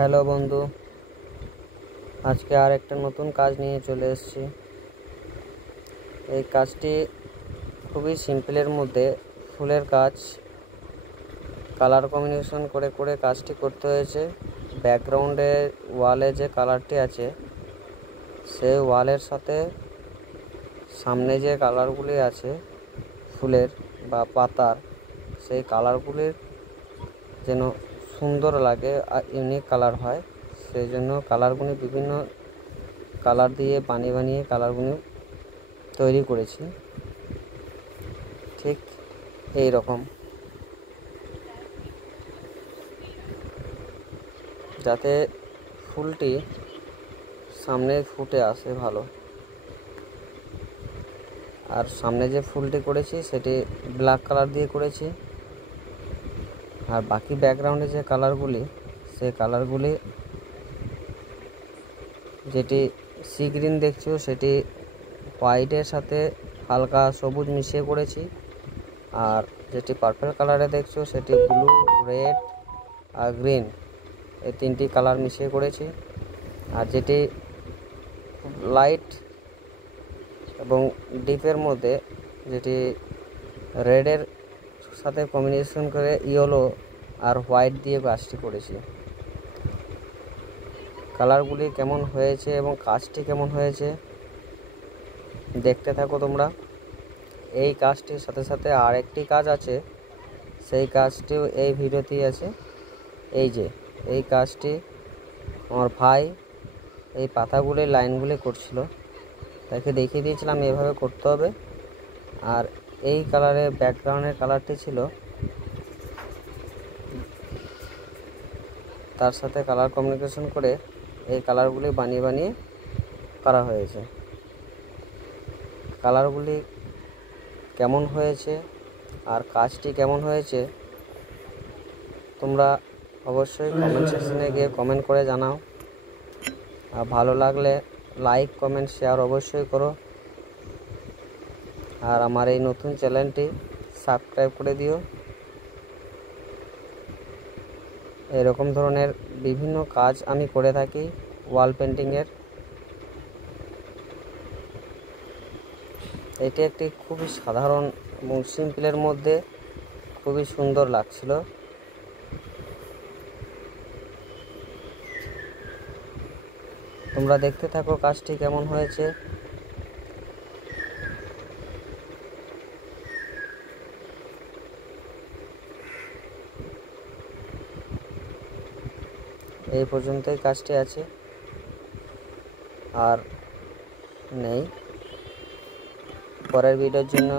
Hello বন্ধু, আজকে আর একটা নতুন কাজ নিয়ে চলে এসেছি। এই কাজটি খুবই সিম্পলের মধ্যে ফুলের কাজ কালার কম্বিনেশন করে করে কাজটি করতে হয়েছে। ব্যাকগ্রাউন্ডে ওয়ালে যে কালারটি আছে সেই ওয়ালের সাথে সামনে যে কালারগুলি আছে ফুলের বা পাতার, সেই কালারগুলির যেন সুন্দর লাগে আর ইউনিক কালার হয়, সেই জন্য কালারগুলি বিভিন্ন কালার দিয়ে বানিয়ে কালারগুলো তৈরি করেছি। ঠিক এই রকম, যাতে ফুলটি সামনে ফুটে আসে ভালো। আর সামনে যে ফুলটি করেছি সেটি ব্ল্যাক কালার দিয়ে করেছি। আর বাকি ব্যাকগ্রাউন্ডে যে কালারগুলি, সেই কালারগুলি যেটি সি গ্রিন দেখছো সেটি হোয়াইটের সাথে হালকা সবুজ মিশিয়ে করেছি। আর যেটি পার্পল কালারে দেখছো সেটি ব্লু, রেড আর গ্রিন এই তিনটি কালার মিশিয়ে করেছি। আর যেটি লাইট এবং ডিপের মধ্যে যেটি রেডের সাথে কম্বিনেশন করে ইয়েলো আর হোয়াইট দিয়ে কাজটি করেছি। কালারগুলি কেমন হয়েছে এবং কাজটি কেমন হয়েছে দেখতে থাকো তোমরা। এই কাজটির সাথে সাথে আর একটি কাজ আছে, সেই কাজটিও এই ভিডিওতেই আছে। এই কাজটি আমার ভাই এই পাতাগুলি লাইনগুলি করছিল, তাকে দেখিয়ে দিয়েছিলাম এভাবে করতে হবে। আর এই কালারের ব্যাকগ্রাউন্ডের কালারটি ছিল, তার সাথে কালার কমিউনিকেশন করে এই কালারগুলি বানিয়ে করা হয়েছে। কালারগুলি কেমন হয়েছে আর কাজটি কেমন হয়েছে তোমরা অবশ্যই কমেন্ট সেকশনে গিয়ে কমেন্ট করে জানাও। আর ভালো লাগলে লাইক, কমেন্ট, শেয়ার অবশ্যই করো। আর আমার এই নতুন চ্যানেলটি সাবস্ক্রাইব করে দিও। এরকম ধরনের বিভিন্ন কাজ আমি করে থাকি ওয়াল পেন্টিংয়ের। এটি একটি খুবই সাধারণ এবং সিম্পলের মধ্যে খুবই সুন্দর লাগছিল। তোমরা দেখতে থাকো কাজটি কেমন হয়েছে। এই পর্যন্তই কাজটি আছে, আর নেই। পরের ভিডিওর জন্য